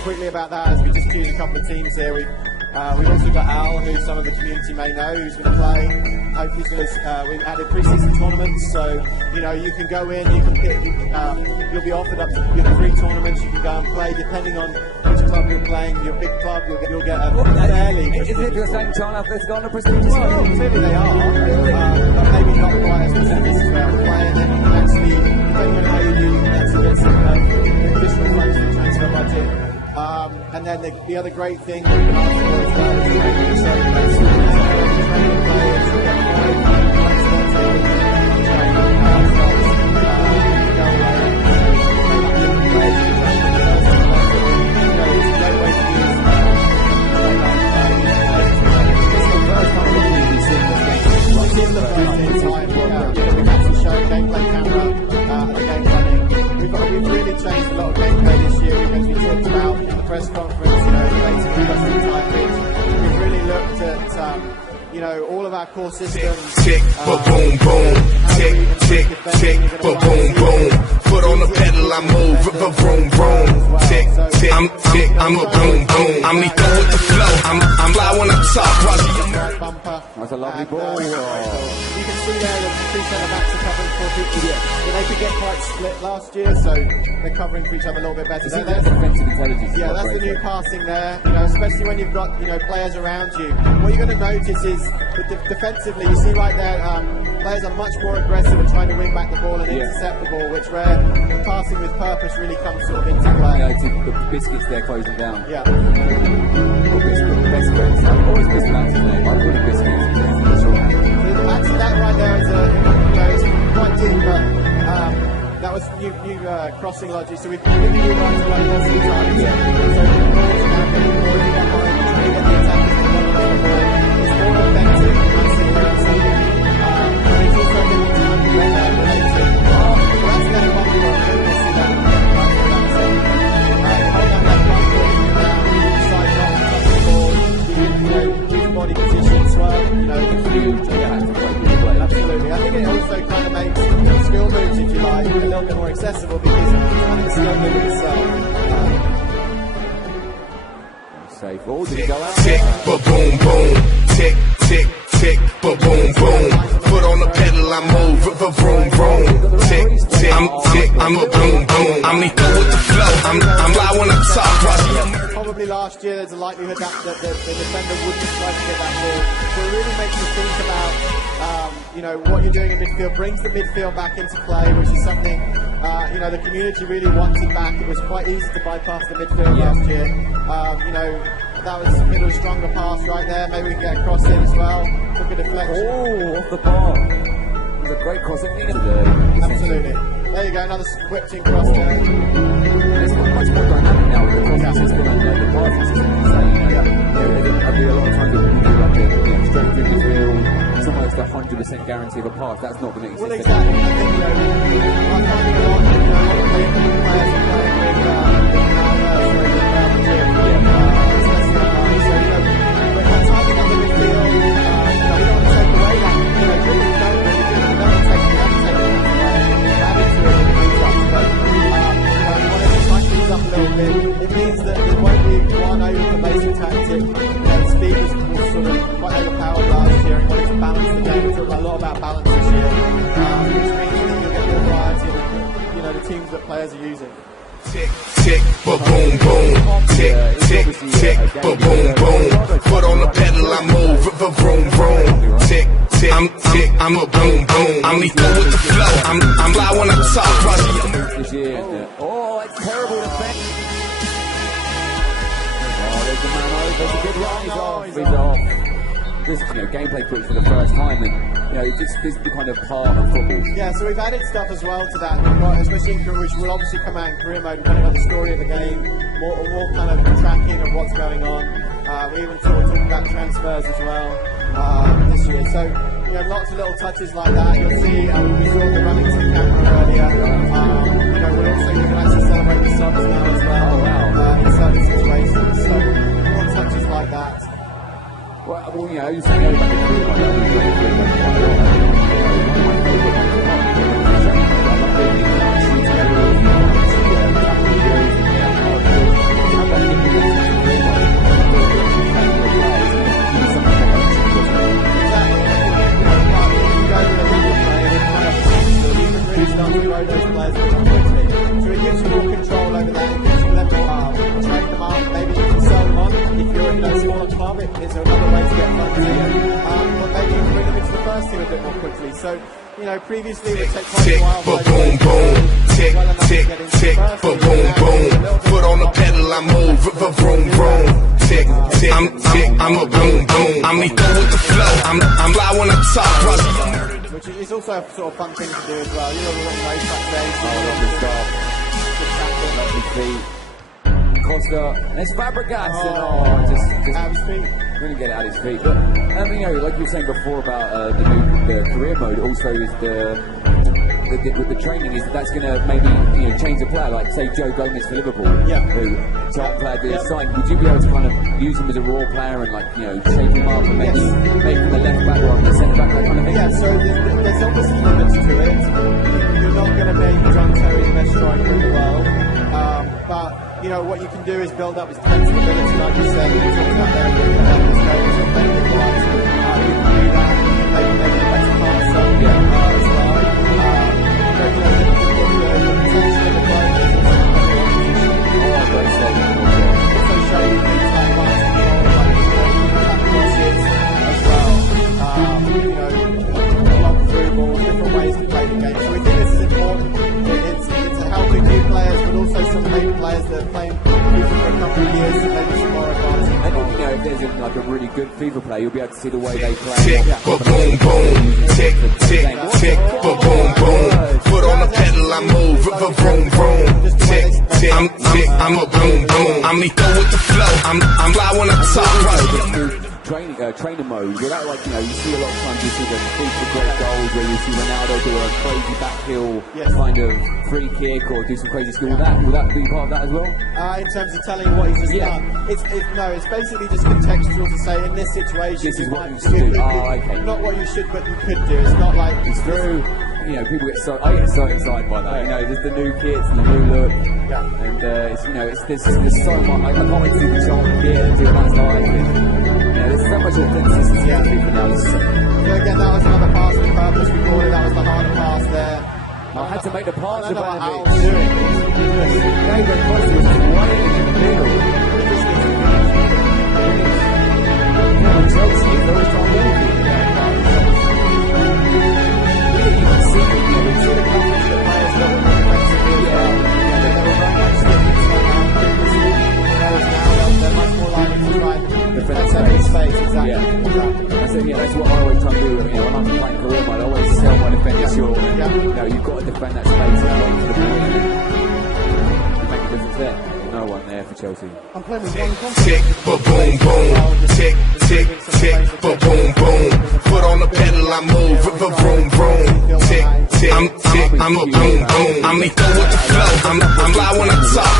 quickly about that as we just choose a couple of teams here. We've also got Al, who some of the community may know, who's going to play. Hopefully, we've added pre-season tournaments, so you know you can go in, you can pick. You'll be offered up to 3 tournaments. You can go and play depending on which club you're playing. Your big club, you'll get a fairly. Is it the same time they've got a prestigious? Well, clearly they are, but maybe not quite as prestigious as they are playing. Then you can actually, depending on how you do, actually get some additional funds from the transfer budget. And then the other great thing with basketball as well is training. So that's training players who get five months to training starts go away. It's a great way to do this. It's the first time we've actually shown gameplay camera and the game running. We've really changed a lot of gameplay this year because we talked about in the press conference, you know, basically just the entire pitch. We've really looked at, you know, all of our core systems. Tick, boom, boom. Tick, tick, tick, boom, boom. Foot on the pedal, I move, vroom, vroom. Tick, tick, I'm a boom, boom. I'm lethal with the flow. I'm fly when I talk. That's a lovely ball. You can see there that the 2 centre-backs are covering 450. But they could get quite split last year, so they're covering for each other a little bit better. That's defensive intelligence. Yeah, that's the new passing there. You know, especially when you've got, you know, players around you. What you're going to notice is that defensively, you see right there, players are much more aggressive at trying to win back the ball and intercept the ball, which where passing with purpose really comes sort of into play. The biscuits there closing down. Yeah. Biscuits. Always biscuits. I call it biscuits. Actually, that right there is it's quite deep, but that was new crossing logic. So we've given you guys the right lots of targets. So the ball's now getting more in behind, trying to get the attackers to run off the ball. It's more authentic, that's the person. But it's also a bit more time related. That's the other one we want to do. We'll see that right from that second. Hold down that bumper, side not to touch the ball, use body position, swirl, you know, absolutely. I think it also kind of makes the skill moves, if you like, a little bit more accessible because it's not the skill move itself. Safe ball, did it go out? Tick, boom, boom. Tick, tick, tick, boom, boom. Foot on the pedal, I move, vroom, vroom. Tick, tick, I'm a boom, boom. I'm lethal with the flow. I'm fly when I talk. Probably last year there's a likelihood that the defender wouldn't try to get that ball. So it really makes you think about, you know, what you're doing in midfield, brings the midfield back into play, which is something, you know, the community really wanted back. It was quite easy to bypass the midfield last year. You know, that was a bit of a stronger pass right there. Maybe we can get a cross in as well. Took a deflection. Oh, off the bar. It was a great cross. Absolutely. There you go, another whipped in cross there. It's much more dynamic now with the crossing system and the passing system. There'll be a lot of times that we do like a straight through the field. It's almost a 100% guarantee of a pass. That's not going to exist. Well, exactly. I think, you know, I'm finding a lot of players are playing with so, you know, but by targeting on the midfield, you know, you don't want to take away that, you know, really don't really good. You don't want to take it away. Having to but, you know, you want to tighten things up a little bit. It means that there won't be one over basic tactic. Speed was sort of quite overpowered last year and wanted to balance the game. We talked a lot about balance this year, which means that you'll get more variety of, you know, the teams that players are using. Tick, tick, boom, boom. Tick, tick, tick, boom, boom. Foot on the pedal, I move, vroom, vroom. Tick, tick, I'm a boom, boom. I'm lethal with the flow. I'm fly when I talk. Oh, it's terrible defense. Oh, there's the man over. There's a good run. He's off. This, you know, gameplay footage for the first time, and you know, this is the kind of part of football. Yeah, so we've added stuff as well to that, especially in Korea, which will obviously come out in career mode, depending on the story of the game, more kind of tracking of what's going on. We even talked about transfers as well this year. So, you know, lots of little touches like that. You'll see, we saw the running to the camera earlier. You know, you can actually celebrate the subs now as well in certain situations. So, more touches like that. Well, you know, you say about the career mode. players a bit more quickly. So it gives you more control over that, it gives you level train them up, maybe you can sell them on. If you're in a smaller club, it's another way to get funds in. But maybe you can bring them into the first team a bit more quickly. So, you know, previously it would take quite a while. Boom, boom, tick, tick, tick, boom, boom. Foot on the pedal, I move, vroom, vroom. Tick, tick, I'm a boom, boom. I'm lethal with the flow. I'm fly when I talk. Which is also a sort of fun thing to do as well. You know, we're on race track days. Lovely feet. Costa, and it's Fabregas, just out of his feet. Really get it out of his feet. But you know, like you were saying before about the career mode, also is with the training is that's going to maybe change the player. Like say Joe Gomez for Liverpool, who top player did sign. Would you be able to kind of use him as a raw player and shape him up and maybe from the left back or the centre back, that kind of thing? Yeah. So there's obviously limits to it. You're not going to make John Terry's best striker in the world, but what you can do is build up his defensive ability, like you said. You talked about there his goals and defending wise. You can do that. Maybe make a better passer as well. The potential of the player is also showing things like right control, like crosses as well. Long through balls, different ways to play the game. So we think this is important. It's helping new players, but also some maybe players that are playing FIFA for a couple of years, so maybe some more advanced. I think if there's a really good FIFA player, you'll be able to see the way they play. Tick, boom, boom, tick, tick, tick, boom, boom. Foot on the pedal, I move, vroom, vroom. Tick, tick, I'm a boom, boom. I'm lethal with the flow. I'm fly when I talk. Trainer mode, without you see a lot of times you see the FIFA great goals where you see Ronaldo do a crazy backhill kind of free kick or do some crazy skill. Will that be part of that as well? In terms of telling what he's just done, it's basically just contextual to say in this situation this is what you should do. Okay. Not what you should, but you could do. It's not like it's true. People I get so excited by that. Just the new kits and the new look. Yeah. And there's so much. I can't wait to see the Charlton kit and do that style. There's so much authenticity to FIFA now. So again, that was another pass on purpose. We called it. That was the harder pass there. I had to make the pass. I don't know what Al was doing. David Costa was just waiting in the middle. Chelsea, they were trying to win. You can see the confidence of the players that were defensively. They were very much sticking to their own previously. Whereas now they're much more likely to try and defend space. Exactly. That's what I always try to do. When I'm playing career mode, I always tell my defenders, you've got to defend that space and wait for the ball. You make a difference there. No one there for Chelsea. I'm playing with one confidence. Tick, boom, boom, tick, tick, tick, boom, boom. Foot on the pedal, I move, vroom, vroom. Tick, tick, I'm a boom, boom. I'm lethal with the flow. I'm fly when I talk.